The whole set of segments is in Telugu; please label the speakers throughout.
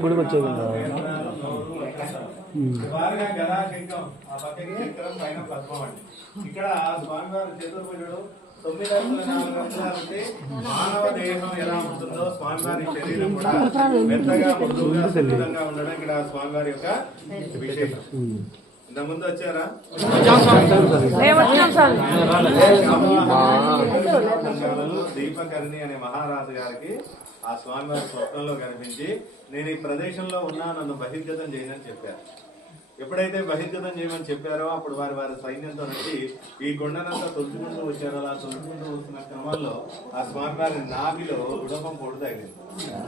Speaker 1: గుడికి వచ్చేది
Speaker 2: ఇక్కడ స్వామివారి తొమ్మిది నాలుగు మానవ దేహం ఎలా ఉంటుందో స్వామివారి శరీరం కూడా మెత్తగా మృదువుగా సున్నితంగా ఉండడం ఇక్కడ స్వామివారి యొక్క విశేషం ఇంత ముందు వచ్చారా దీపకర్ణి అనే మహారాజు గారికి ఆ స్వామివారి స్వప్నంలో కనిపించి నేను ఈ ప్రదేశంలో ఉన్నా నన్ను బహిర్గతం చేయనని చెప్పారు. ఎప్పుడైతే బహిర్గతం చేయమని చెప్పారో అప్పుడు వారి వారి సైన్యంతో నుంచి ఈ కొండనంతా తొలుచుకుంటూ వచ్చారు. అలా తొలుచుకుంటూ వస్తున్న క్రమంలో ఆ స్వామివారి నాభిలో గుణపం పోటు తగిలింది.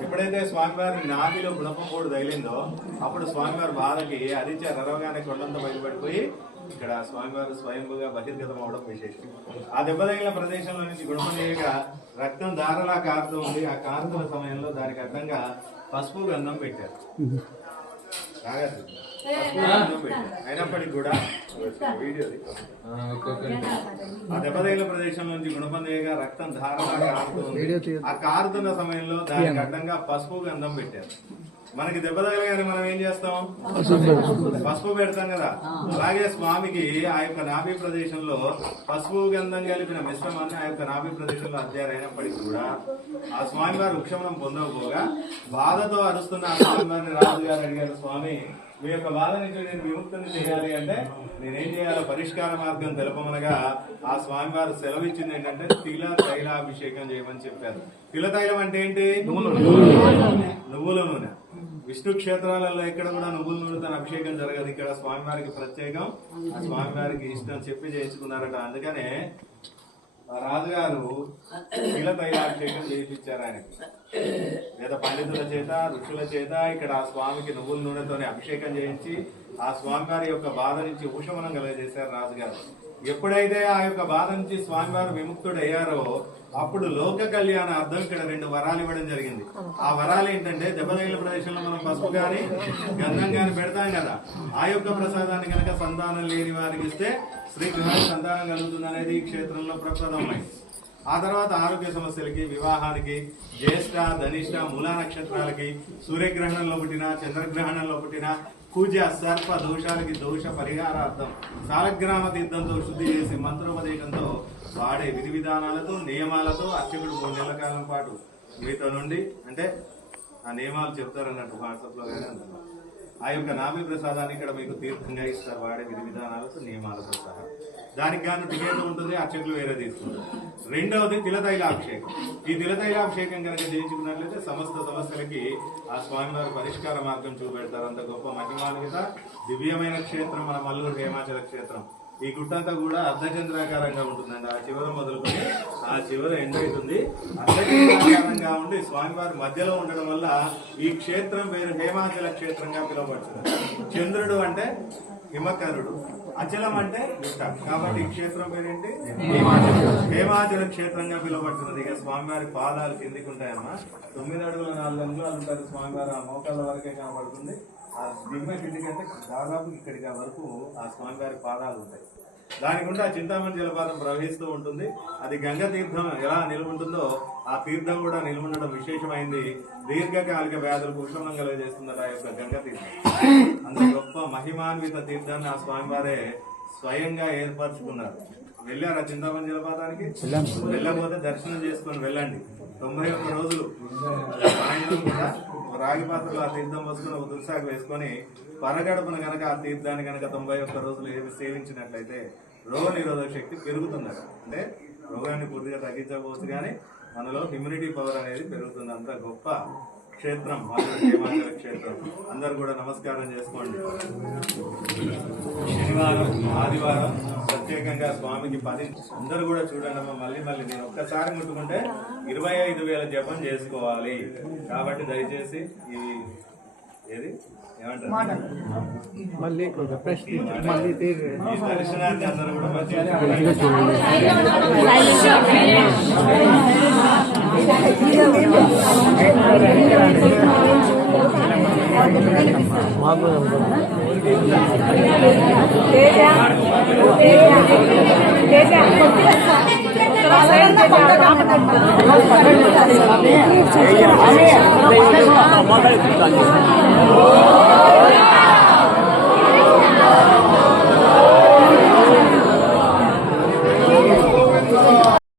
Speaker 2: ఎప్పుడైతే స్వామివారి నాభిలో గుణపం పోటు తగిలిందో అప్పుడు స్వామివారి బాధకి అరిచే రరవగానే కొండంతా బయటపడిపోయి ఇక్కడ స్వామివారు స్వయంభుగా బహిర్గతం అవడం విశేషం. ఆ దెబ్బ తగిలిన ప్రదేశంలో నుంచి గుణపనేయగా రక్తం దారలా కారుతూ ఉంది ఆ కారుతున్న సమయంలో దానికి అడ్డంగా పసుపు గంధం పెట్టారు. రాగదు. అయినప్పటికీ కూడా ఆ దెబ్బ తగిలిన ప్రదేశం నుంచి గుణపందేయగా రక్తం ఉంది ఆ కారుతున్న సమయంలో దానికి అడ్డంగా పసుపు గంధం పెట్టారు. మనకి దెబ్బ తగలగానే మనం ఏం చేస్తాం? పసుపు పెడతాం. కదా. అలాగే స్వామికి ఆ యొక్క నాభి ప్రదేశంలో పసుపు గంధం కలిపిన మిశ్రమాన్ని ఆ యొక్క నాభి ప్రదేశంలో అధ్యారైనప్పటికీ కూడా ఆ స్వామి వారు ఉపశమనం పొందకపోగా బాధతో అరుస్తున్న ఆ స్వామివారిని రాజు గారు అడిగారు స్వామి మీ యొక్క బాధ నుంచి నేను విముక్తిని చేయాలి అంటే నేనేం చేయాలో పరిష్కార మార్గం తెలపమనగా ఆ స్వామివారు సెలవిచ్చింది ఏంటంటే తిల తైలాభిషేకం చేయమని చెప్పారు. తిల తైలం అంటే ఏంటి? నువ్వుల నూనె. విష్ణు క్షేత్రాలలో ఎక్కడ కూడా నువ్వుల నూనెతో అభిషేకం జరగదు. ఇక్కడ స్వామివారికి ప్రత్యేకం ఆ స్వామివారికి ఇష్టం చెప్పి చేయించుకున్నారట. అందుకనే ఆ రాజుగారు తిల తైలాభిషేకం చేయించారు ఆయనకి. లేదా పండితుల చేత ఋషుల చేత ఇక్కడ ఆ స్వామికి నువ్వుల నూనెతోనే అభిషేకం చేయించి ఆ స్వామివారి యొక్క బాధ నుంచి ఉపశమనం కలగజేశారు రాజుగారు. ఎప్పుడైతే ఆ యొక్క బాధ నుంచి స్వామివారు విముక్తుడయ్యారో అప్పుడు లోక కళ్యాణ అర్థం ఇక్కడ రెండు వరాలు ఇవ్వడం జరిగింది. ఆ వరాలు ఏంటంటే దెబ్బతగిన ప్రదేశంలో మనం పసుపు కానీ గంధం కానీ పెడతాం కదా. ఆ యొక్క ప్రసాదాన్ని కనుక సంతానం లేని వారికి ఇస్తే శ్రీ సంతానం కలుగుతుంది అనేది ఈ క్షేత్రంలో ప్రప్రదమైంది ఆ తర్వాత ఆరోగ్య సమస్యలకి వివాహానికి జ్యేష్ఠ ధనిష్ట మూల నక్షత్రాలకి సూర్యగ్రహణంలో పుట్టిన చంద్రగ్రహణంలో పుట్టిన పూజ సర్ప దోషాలకి దోష పరిహారార్థం. సాలగ్రామ తీర్థంతో శుద్ధి చేసి మంత్రోపదేశంతో వాడే విధి విధానాలతో నియమాలతో అర్చకుడు మూడు నెలల కాలం పాటు మీతో నుండి అంటే ఆ నియమాలు చెప్తారన్నట్టు వాట్సాప్లో కానీ అందులో. ఆ యొక్క నాభి ప్రసాదాన్ని ఇక్కడ మీకు తీర్థంగా ఇస్తారు వాడే విధి విధానాలతో నియమాలతో సహా. దానికి గాను టికెట్ ఉంటుంది అర్చకులు వేరే తీసుకుంటారు రెండవది తిలతైలాభిషేకం. ఈ తిలతైలాభిషేకం కనుక చేయించుకున్నట్లయితే సమస్త సమస్యలకి ఆ స్వామివారి పరిష్కార మార్గం చూపెడతారు. అంత గొప్ప మహిమాన్విత దివ్యమైన క్షేత్రం మన మల్లూరు హేమాచల క్షేత్రం. ఈ గుట్టంతా కూడా అర్ధచంద్రాకారంగా ఉంటుందండి. ఆ చివర మొదలుకొని ఆ చివర ఎండ్ అవుతుంది. అర్ధచంద్రాకారంగా ఉండి స్వామివారి మధ్యలో ఉండడం వల్ల ఈ క్షేత్రం పేరు హేమాచల క్షేత్రంగా పిలువబడుతుంది. చంద్రుడు అంటే హిమకరుడు. అచలం అంటే కాబట్టి ఈ క్షేత్రం పేరేంటి? హేమాచల. క్షేత్రంగా పిలువబడుతున్నది. ఇక స్వామివారి పాదాలు కిందికి ఉంటాయమ్మా తొమ్మిది అడుగుల నాలుగు అంగుళాలు ఉంటారు స్వామివారి. ఆ మోకాళ్ళ వరకే కనబడుతుంది. ఆ దిమ్మ కిందికి అంటే దాదాపు ఇక్కడికి వరకు ఆ స్వామివారి పాదాలు ఉంటాయి. దాని గుండా ఆ చింతామణి జలపాతం ప్రవహిస్తూ ఉంటుంది. అది గంగ తీర్థం ఎలా నిలువుంటుందో ఆ తీర్థం కూడా నిలువుండడం విశేషమైంది. దీర్ఘకాలిక వ్యాధులకు ఉపశమనం కలుగజేస్తుందట ఆ యొక్క గంగ తీర్థం. అంత గొప్ప మహిమాన్విత తీర్థాన్ని ఆ స్వామివారే స్వయంగా ఏర్పరచుకున్నారు. వెళ్ళారా చింతామణి జలపాతానికి? వెళ్ళకపోతే దర్శనం చేసుకొని వెళ్ళండి. తొంభై ఒక్క రోజులు. సాయంత్రం కూడా రాగి పాత్రలో ఆ తీర్థం పోసుకొని ఒక దుర్సాకు వేసుకొని పరగడుపున గనక ఆ తీర్థాన్ని కనుక తొంభై ఒక్క రోజులు ఏమి సేవించినట్లయితే రోగ నిరోధక శక్తి పెరుగుతుందట అంటే రోగాన్ని పూర్తిగా తగ్గించకపోవచ్చు కానీ మనలో ఇమ్యూనిటీ పవర్ అనేది పెరుగుతుంది. అంత గొప్ప క్షేత్రం హేమాచల క్షేత్రం. అందరు కూడా నమస్కారం చేసుకోండి. శనివారం ఆదివారం ప్రత్యేకంగా స్వామికి పది అందరు కూడా చూడండి అమ్మ మళ్ళీ మళ్ళీ నేను ఒక్కసారి ముట్టుకుంటే ఇరవై ఐదు వేల జపం చేసుకోవాలి. కాబట్టి దయచేసి ఈ ఏది ఏమంటారు
Speaker 1: మళ్ళీ ప్రశ్న మళ్ళీ తీరు
Speaker 2: ఈ దర్శనాన్ని అందరూ కూడా మంచిగా చూడండి.
Speaker 1: మాకు
Speaker 3: తేజ తేజ తేజ
Speaker 1: మాట్లాడుతున్నాను